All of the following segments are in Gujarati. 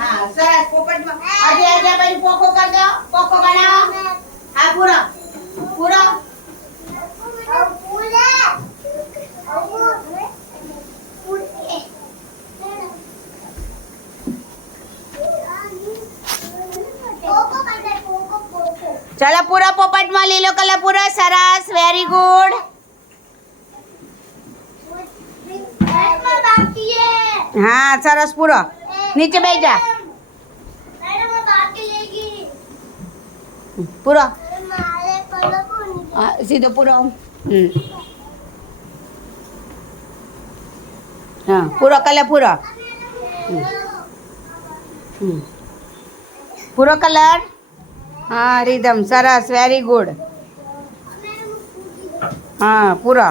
હા, સરસ, પોપટમાં. આજે ભાઈ પોખો કર દો. પોખો બનાવો. હા, પૂરો. પૂરો. ચલો, પૂરો પોપટમાં લીલો કલર પૂરો. સરસ વેરી ગુડ હા, સરસ પૂરો. નીચે બેસી જા. પૂરો. સીધો પૂરો. હા, પૂરો કલર, પૂરો. પૂરો કલર? હા, રીધમ. સરસ. Very good. હા, પૂરો.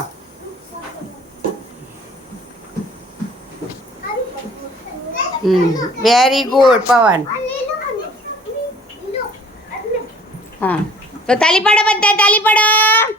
વેરી ગુડ પવન. હા. તો તાલી પડો બધા તાલી પાડો.